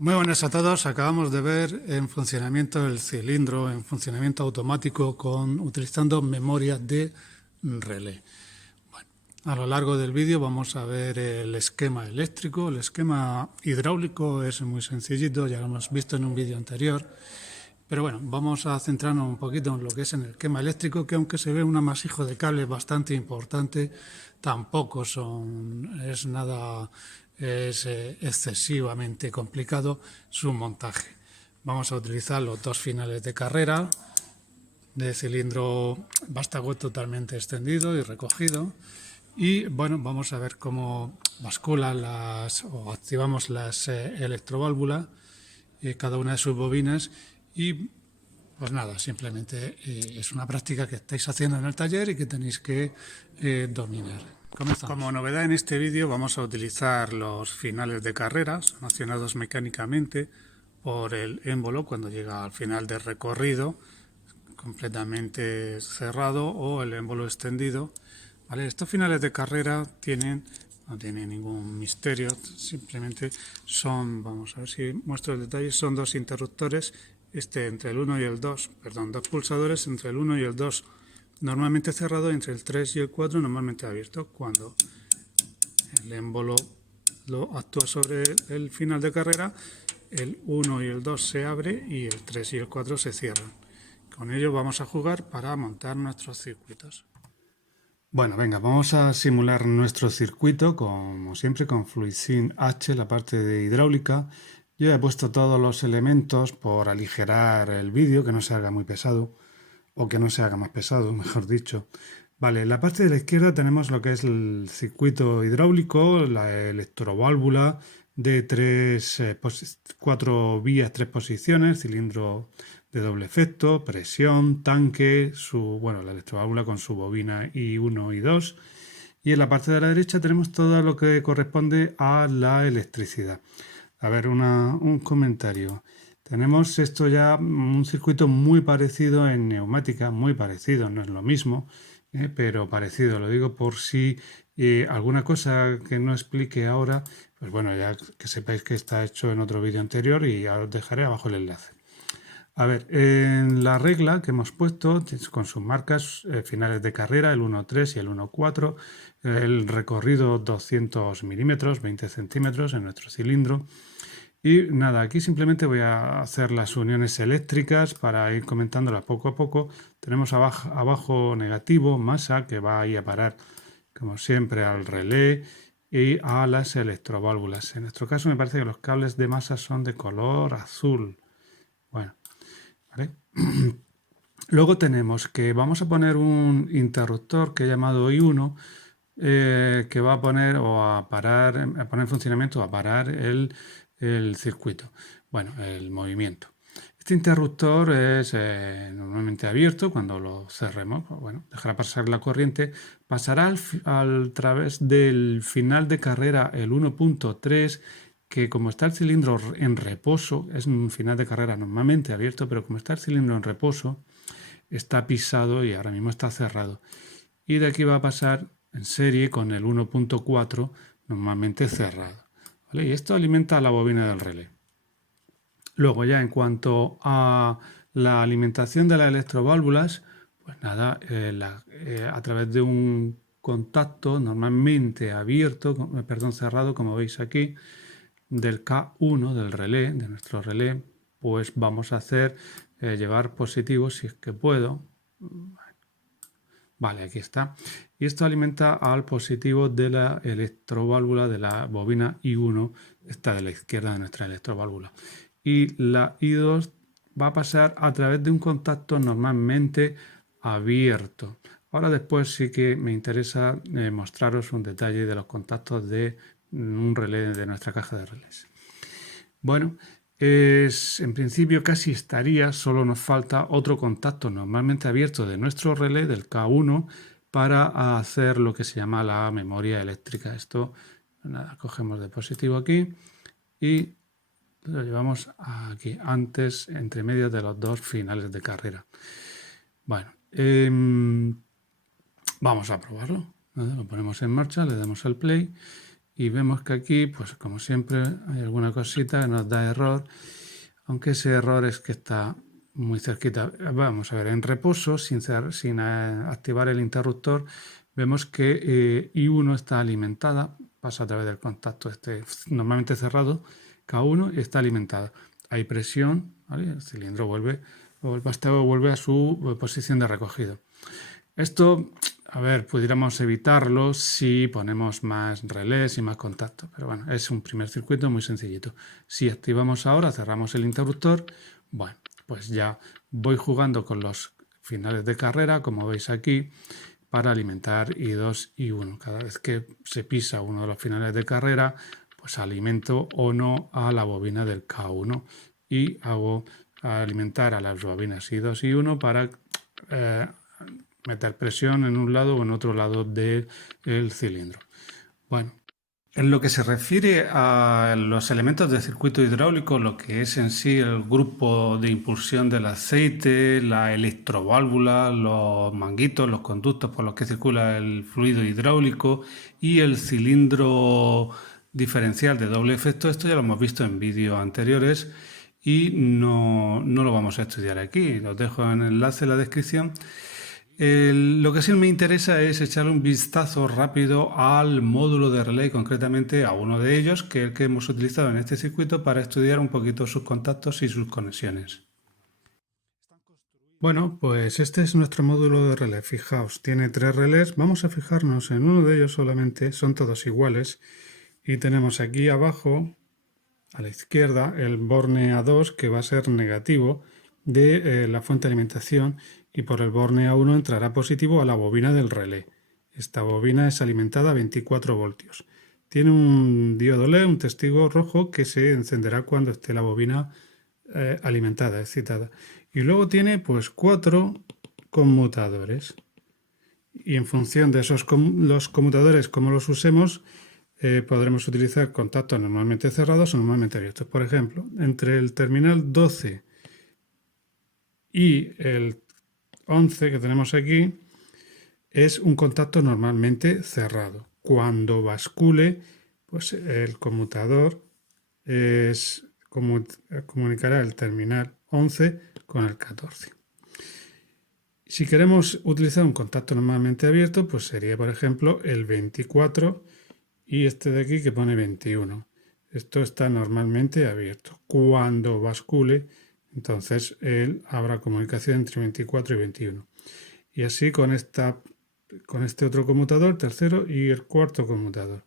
Muy buenas a todos. Acabamos de ver en funcionamiento el cilindro, en funcionamiento automático utilizando memoria de relé. Bueno, a lo largo del vídeo vamos a ver el esquema eléctrico. El esquema hidráulico es muy sencillito, ya lo hemos visto en un vídeo anterior. Pero bueno, vamos a centrarnos un poquito en lo que es en el esquema eléctrico, que aunque se ve un amasijo de cables bastante importante, tampoco es excesivamente complicado su montaje. Vamos a utilizar los dos finales de carrera de cilindro vástago totalmente extendido y recogido. Y bueno, vamos a ver cómo basculan o activamos las electroválvulas, cada una de sus bobinas. Y pues nada, simplemente es una práctica que estáis haciendo en el taller y que tenéis que dominar. Comenzamos. Como novedad en este vídeo vamos a utilizar los finales de carrera, son accionados mecánicamente por el émbolo cuando llega al final del recorrido, completamente cerrado, o el émbolo extendido. ¿Vale? Estos finales de carrera no tienen ningún misterio, simplemente son, vamos a ver si muestro el detalle, son dos interruptores, entre el 1 y el 2, perdón, dos pulsadores entre el 1 y el 2 normalmente cerrado, entre el 3 y el 4 normalmente abierto. Cuando el émbolo lo actúa sobre el final de carrera, el 1 y el 2 se abre y el 3 y el 4 se cierran. Con ello vamos a jugar para montar nuestros circuitos. Bueno, venga, vamos a simular nuestro circuito, como siempre, con FluidSim H, la parte de hidráulica. Yo he puesto todos los elementos por aligerar el vídeo, que no se haga muy pesado, o que no se haga más pesado, mejor dicho. Vale, en la parte de la izquierda tenemos lo que es el circuito hidráulico, la electroválvula de 4 vías, 3 posiciones, cilindro de doble efecto, presión, tanque, la electroválvula con su bobina I1 y 2. Y en la parte de la derecha tenemos todo lo que corresponde a la electricidad. A ver, un comentario. Tenemos esto ya, un circuito muy parecido en neumática, muy parecido, no es lo mismo, pero parecido. Lo digo por si alguna cosa que no explique ahora, pues bueno, ya que sepáis que está hecho en otro vídeo anterior y ya os dejaré abajo el enlace. A ver, en la regla que hemos puesto, con sus marcas finales de carrera, el 1.3 y el 1.4, el recorrido 200 milímetros, 20 centímetros en nuestro cilindro. Y nada, aquí simplemente voy a hacer las uniones eléctricas para ir comentándolas poco a poco. Tenemos abajo negativo, masa, que va ahí a parar, como siempre, al relé y a las electroválvulas. En nuestro caso me parece que los cables de masa son de color azul. Bueno, ¿vale? Luego tenemos que vamos a poner un interruptor que he llamado I1, que va a poner a poner en funcionamiento o a parar el circuito, bueno, el movimiento. Este interruptor es normalmente abierto. Cuando lo cerremos, pues bueno, dejará pasar la corriente, pasará al través del final de carrera, el 1.3, que como está el cilindro en reposo, es un final de carrera normalmente abierto, pero como está el cilindro en reposo, está pisado y ahora mismo está cerrado. Y de aquí va a pasar en serie con el 1.4 normalmente cerrado. ¿Vale? Y esto alimenta la bobina del relé. Luego ya en cuanto a la alimentación de las electroválvulas, pues nada, a través de un contacto normalmente cerrado, como veis aquí, del K1 del relé, de nuestro relé, pues vamos a hacer llevar positivos si es que puedo. Vale, aquí está. Y esto alimenta al positivo de la electroválvula de la bobina I1, esta de la izquierda de nuestra electroválvula. Y la I2 va a pasar a través de un contacto normalmente abierto. Ahora después sí que me interesa mostraros un detalle de los contactos de un relé de nuestra caja de relés. Bueno, en principio casi estaría, solo nos falta otro contacto normalmente abierto de nuestro relé, del K1, para hacer lo que se llama la memoria eléctrica. Esto, nada, cogemos de positivo aquí y lo llevamos aquí, antes, entre medio de los dos finales de carrera. Bueno, vamos a probarlo. Lo ponemos en marcha, le damos al play y vemos que aquí, pues como siempre, hay alguna cosita que nos da error, aunque ese error es que está muy cerquita. Vamos a ver, en reposo, sin activar el interruptor, vemos que I1 está alimentada, pasa a través del contacto este normalmente cerrado, K1 está alimentada. Hay presión, ¿vale? El cilindro vuelve a su posición de recogido. Esto, a ver, pudiéramos evitarlo si ponemos más relés y más contactos, pero bueno, es un primer circuito muy sencillito. Si activamos ahora, cerramos el interruptor, bueno, pues ya voy jugando con los finales de carrera, como veis aquí, para alimentar I2 y I1. Cada vez que se pisa uno de los finales de carrera, pues alimento o no a la bobina del K1 y hago alimentar a las bobinas I2 y I1 para meter presión en un lado o en otro lado del cilindro. Bueno, en lo que se refiere a los elementos del circuito hidráulico, lo que es en sí el grupo de impulsión del aceite, la electroválvula, los manguitos, los conductos por los que circula el fluido hidráulico y el cilindro diferencial de doble efecto, esto ya lo hemos visto en vídeos anteriores y no lo vamos a estudiar aquí. Os dejo en el enlace en la descripción. Lo que sí me interesa es echarle un vistazo rápido al módulo de relé, concretamente a uno de ellos, que es el que hemos utilizado en este circuito para estudiar un poquito sus contactos y sus conexiones. Bueno, pues este es nuestro módulo de relé. Fijaos, tiene 3 relés. Vamos a fijarnos en uno de ellos solamente, son todos iguales. Y tenemos aquí abajo, a la izquierda, el borne A2, que va a ser negativo de la fuente de alimentación, y por el borne A1 entrará positivo a la bobina del relé. Esta bobina es alimentada a 24 voltios. Tiene un diodo LED, un testigo rojo, que se encenderá cuando esté la bobina alimentada, excitada. Y luego tiene pues 4 conmutadores. Y en función de los conmutadores, como los usemos, podremos utilizar contactos normalmente cerrados o normalmente abiertos. Por ejemplo, entre el terminal 12 y el 11 que tenemos aquí es un contacto normalmente cerrado. Cuando bascule, pues el conmutador comunicará el terminal 11 con el 14. Si queremos utilizar un contacto normalmente abierto, pues sería, por ejemplo, el 24 y este de aquí que pone 21. Esto está normalmente abierto. Cuando bascule, entonces habrá comunicación entre 24 y 21. Y así con este otro conmutador, tercero y el cuarto conmutador.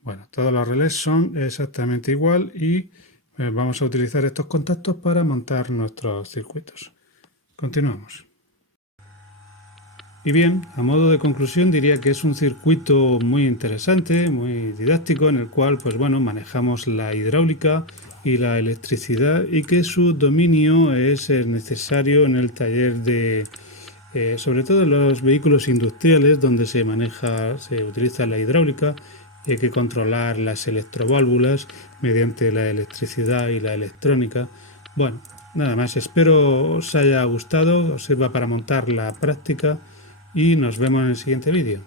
Bueno, todos los relés son exactamente igual y vamos a utilizar estos contactos para montar nuestros circuitos. Continuamos. Y bien, a modo de conclusión diría que es un circuito muy interesante, muy didáctico, en el cual pues bueno, manejamos la hidráulica y la electricidad y que su dominio es necesario en el taller sobre todo en los vehículos industriales donde se utiliza la hidráulica y hay que controlar las electroválvulas mediante la electricidad y la electrónica. Bueno, nada más, espero os haya gustado, os sirva para montar la práctica y nos vemos en el siguiente vídeo.